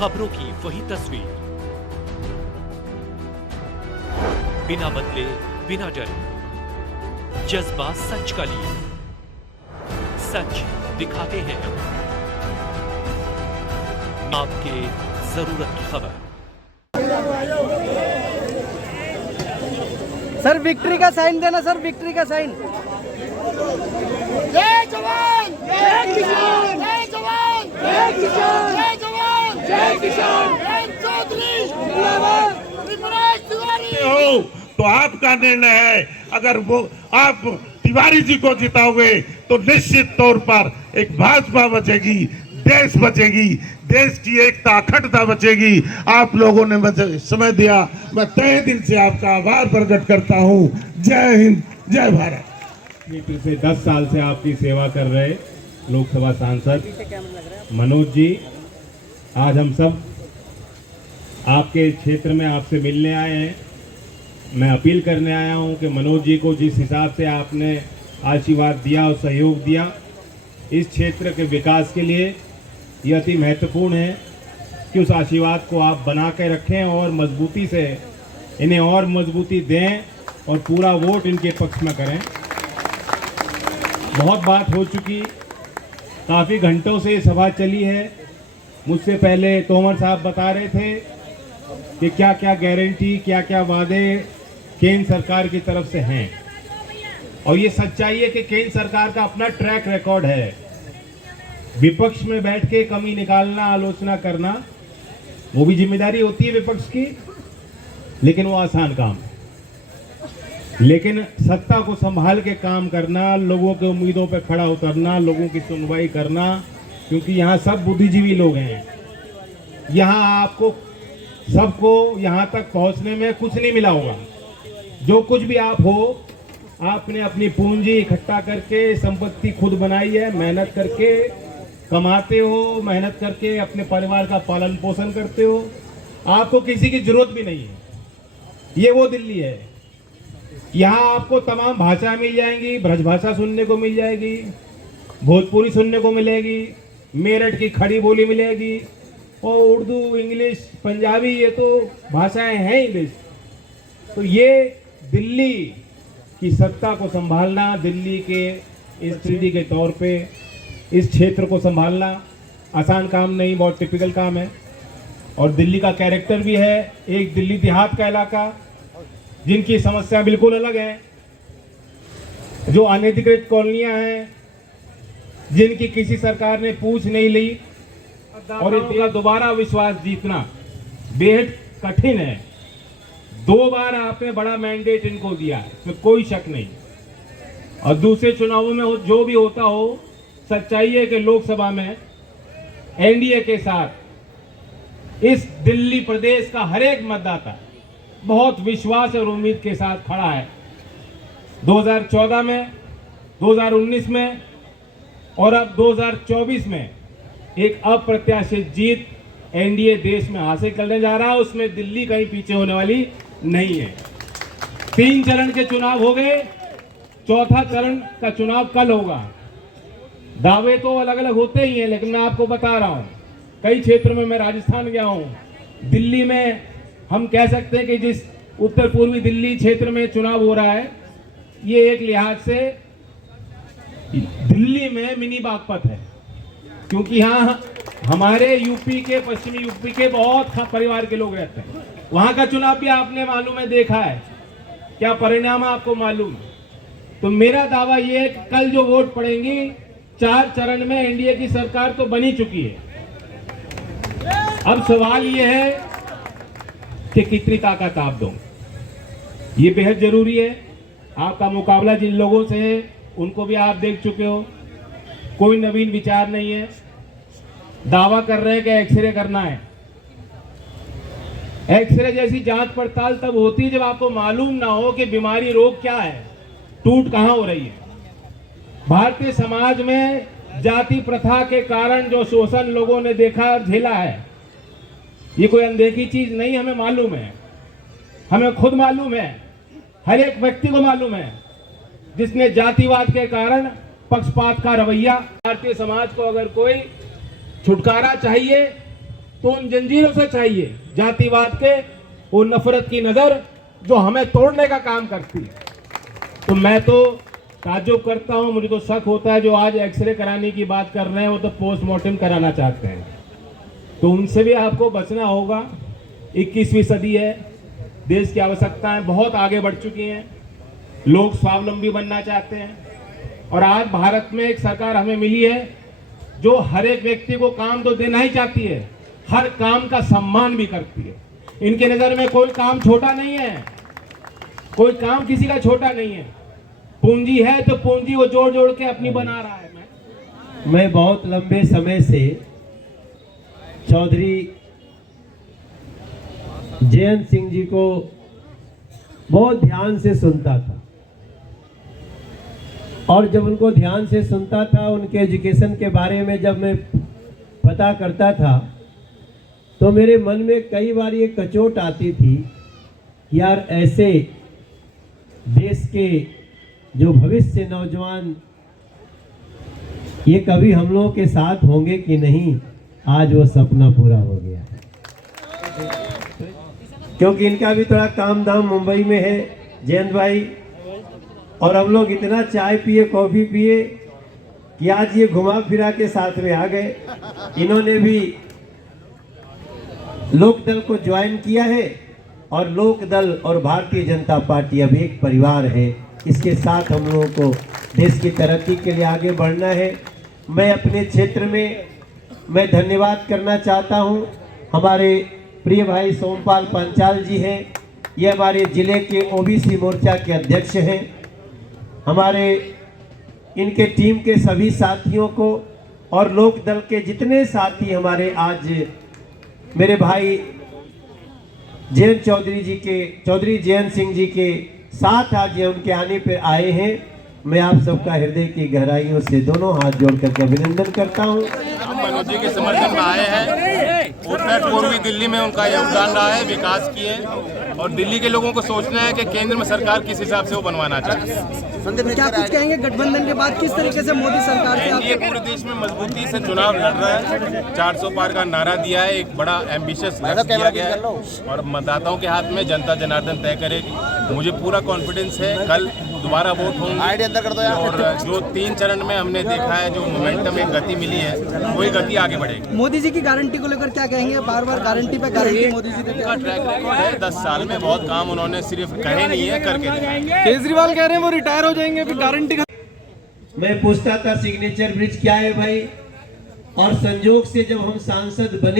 खबरों की वही तस्वीर, बिना बदले बिना डरे, जज्बा सच का लिए, सच दिखाते हैं आपके जरूरत की खबर। सर विक्ट्री का साइन देना, सर विक्ट्री का साइन। जय जवान जय किसान, जय जवान जय किसान, जय जवान जय किसान। चौधरी जिंदाबाद, त्रिपुरारी तिवारी हो तो आपका निर्णय है। अगर वो आप तिवारी जी को जिताओगे तो निश्चित तौर पर एक भाजपा बचेगी, देश बचेगी, देश की एकता अखंडता बचेगी। आप लोगों ने मुझे समय दिया, मैं तहे दिल से आपका आभार प्रकट करता हूं। जय हिंद, जय भारत। पिछले 10 साल से आपकी सेवा कर रहे लोकसभा सांसद मनोज जी, आज हम सब आपके क्षेत्र में आपसे मिलने आए हैं। मैं अपील करने आया हूं कि मनोज जी को जिस हिसाब से आपने आशीर्वाद दिया और सहयोग दिया इस क्षेत्र के विकास के लिए, ये अति महत्वपूर्ण है कि उस आशीर्वाद को आप बना के रखें और मजबूती से इन्हें और मजबूती दें और पूरा वोट इनके पक्ष में करें। बहुत बात हो चुकी, काफ़ी घंटों से ये सभा चली है। मुझसे पहले तोमर साहब बता रहे थे कि क्या क्या गारंटी, क्या क्या वादे केंद्र सरकार की तरफ से हैं, और ये सच्चाई है कि केंद्र सरकार का अपना ट्रैक रिकॉर्ड है। विपक्ष में बैठ के कमी निकालना, आलोचना करना, वो भी जिम्मेदारी होती है विपक्ष की, लेकिन वो आसान काम है। लेकिन सत्ता को संभाल के काम करना, लोगों के उम्मीदों पे खड़ा उतरना, लोगों की सुनवाई करना, क्योंकि यहाँ सब बुद्धिजीवी लोग हैं। यहाँ आपको सबको यहाँ तक पहुँचने में कुछ नहीं मिला होगा। जो कुछ भी आप हो, आपने अपनी पूंजी इकट्ठा करके संपत्ति खुद बनाई है, मेहनत करके कमाते हो, मेहनत करके अपने परिवार का पालन पोषण करते हो। आपको किसी की जरूरत भी नहीं है। ये वो दिल्ली है। यहाँ आपको तमाम भाषा मिल जाएंगी, ब्रजभाषा सुनने को मिल जाएगी, भोजपुरी सुनने को मिलेगी, मेरठ की खड़ी बोली मिलेगी, और उर्दू, इंग्लिश, पंजाबी, ये तो भाषाएं हैं ही बेस्ट। तो ये दिल्ली की सत्ता को संभालना, दिल्ली के इस सिटी के तौर पे इस क्षेत्र को संभालना आसान काम नहीं, बहुत टिपिकल काम है। और दिल्ली का कैरेक्टर भी है, एक दिल्ली देहात का इलाका जिनकी समस्या बिल्कुल अलग है, जो अनधिकृत कॉलोनियां हैं, जिनकी किसी सरकार ने पूछ नहीं ली, और इनका दोबारा विश्वास जीतना बेहद कठिन है। 2 बार आपने बड़ा मैंडेट इनको दिया है, इसमें कोई शक नहीं। और दूसरे चुनावों में जो भी होता हो, सच्चाई है कि लोकसभा में एनडीए के साथ इस दिल्ली प्रदेश का हर एक मतदाता बहुत विश्वास और उम्मीद के साथ खड़ा है। 2014 में, 2019 में और अब 2024 में एक अप्रत्याशित जीत एनडीए देश में हासिल करने जा रहा है। उसमें दिल्ली कहीं पीछे होने वाली नहीं है। 3 चरण के चुनाव हो गए, 4था चरण का चुनाव कल होगा। दावे तो अलग अलग होते ही हैं, लेकिन मैं आपको बता रहा हूं, कई क्षेत्र में मैं राजस्थान गया हूं। दिल्ली में हम कह सकते हैं कि जिस उत्तर पूर्वी दिल्ली क्षेत्र में चुनाव हो रहा है, ये एक लिहाज से दिल्ली में मिनी बागपत है, क्योंकि यहाँ हमारे यूपी के, पश्चिमी यूपी के बहुत परिवार के लोग रहते हैं। वहां का चुनाव भी आपने मालूम है, देखा है, क्या परिणाम आपको मालूम है। तो मेरा दावा ये है कि कल जो वोट पड़ेंगी, 4 चरण में एनडीए की सरकार तो बनी चुकी है। अब सवाल ये है कि कितनी ताकत आप दो, ये बेहद जरूरी है। आपका मुकाबला जिन लोगों से है उनको भी आप देख चुके हो, कोई नवीन विचार नहीं है। दावा कर रहे हैं कि एक्सरे करना है। एक्सरे जैसी जांच पड़ताल तब होती है जब आपको मालूम ना हो कि बीमारी, रोग क्या है, टूट कहां हो रही है। भारतीय समाज में जाति प्रथा के कारण जो शोषण लोगों ने देखा और झेला है, ये कोई अनदेखी चीज नहीं, हमें मालूम है, हमें खुद मालूम है, हर एक व्यक्ति को मालूम है, जिसने जातिवाद के कारण पक्षपात का रवैया। भारतीय समाज को अगर कोई छुटकारा चाहिए तो उन जंजीरों से चाहिए, जातिवाद के, वो नफरत की नगर जो हमें तोड़ने का काम करती है। तो मैं तो ताज्जुब करता हूँ, मुझे तो शक होता है जो आज एक्सरे कराने की बात कर रहे हैं वो तो पोस्टमार्टम कराना चाहते हैं। तो उनसे भी आपको बचना होगा। 21वीं सदी है, देश की आवश्यकताएं बहुत आगे बढ़ चुकी हैं, लोग स्वावलंबी बनना चाहते हैं और आज भारत में एक सरकार हमें मिली है जो हर एक व्यक्ति को काम तो देना ही चाहती है, हर काम का सम्मान भी करती है। इनके नजर में कोई काम छोटा नहीं है, कोई काम किसी का छोटा नहीं है। पूंजी है तो पूंजी वो जोड़ जोड़ के अपनी बना रहा है। मैं बहुत लंबे समय से चौधरी जयंत सिंह जी को बहुत ध्यान से सुनता था और जब उनको ध्यान से सुनता था, उनके एजुकेशन के बारे में जब मैं पता करता था तो मेरे मन में कई बार ये कचोट आती थी, यार ऐसे देश के जो भविष्य नौजवान ये कभी हम लोगों के साथ होंगे कि नहीं। आज वो सपना पूरा हो गया है, क्योंकि इनका भी थोड़ा काम धाम मुंबई में है जयंत भाई, और हम लोग इतना चाय पिए कॉफी पिए कि आज ये घुमा फिरा के साथ में आ गए। इन्होंने भी लोकदल को ज्वाइन किया है और लोकदल और भारतीय जनता पार्टी अब एक परिवार है। इसके साथ हम लोगों को देश की तरक्की के लिए आगे बढ़ना है। मैं अपने क्षेत्र में मैं धन्यवाद करना चाहता हूं, हमारे प्रिय भाई सोमपाल पांचाल जी हैं, ये हमारे जिले के ओबीसी मोर्चा के अध्यक्ष हैं। हमारे इनके टीम के सभी साथियों को और लोकदल के जितने साथी हमारे आज मेरे भाई जयंत चौधरी जयंत सिंह जी के साथ आज ये उनके आने पर आए हैं, मैं आप सबका हृदय की गहराइयों से दोनों हाथ जोड़कर अभिनंदन करता हूं। हम मनोज जी के समर्थन में आए हैं। उत्तर पूर्वी दिल्ली में उनका योगदान रहा है, विकास किए, और दिल्ली के लोगों को सोचना है कि केंद्र में सरकार किस हिसाब से वो बनवाना चाहिए। क्या कुछ कहेंगे गठबंधन के बाद किस तरीके से मोदी सरकार से एनडीए पूरे देश में मजबूती से चुनाव लड़ रहा है, 400 पार का नारा दिया है, एक बड़ा एम्बिशियस लक्ष्य दिया गया है और मतदाताओं के हाथ में जनता जनार्दन तय करेगी। मुझे पूरा कॉन्फिडेंस है कल दोबारा वोट होंगे और जो 3 चरण में हमने देखा है जो मोमेंटम एक गति मिली है वही गति आगे बढ़ेगी। मोदी जी की गारंटी को लेकर क्या कहेंगे? बार बार गारंटी पे गारंटी मोदी जी देते उनका ट्रैक रिकॉर्ड है, 10 साल में बहुत काम उन्होंने सिर्फ कहे नहीं है करके दिखाया। केजरीवाल कह रहे हैं वो रिटायर हो जाएंगे, फिर गारंटी का। मैं पूछता था सिग्नेचर ब्रिज क्या है भाई, और संजोग से जब हम सांसद बने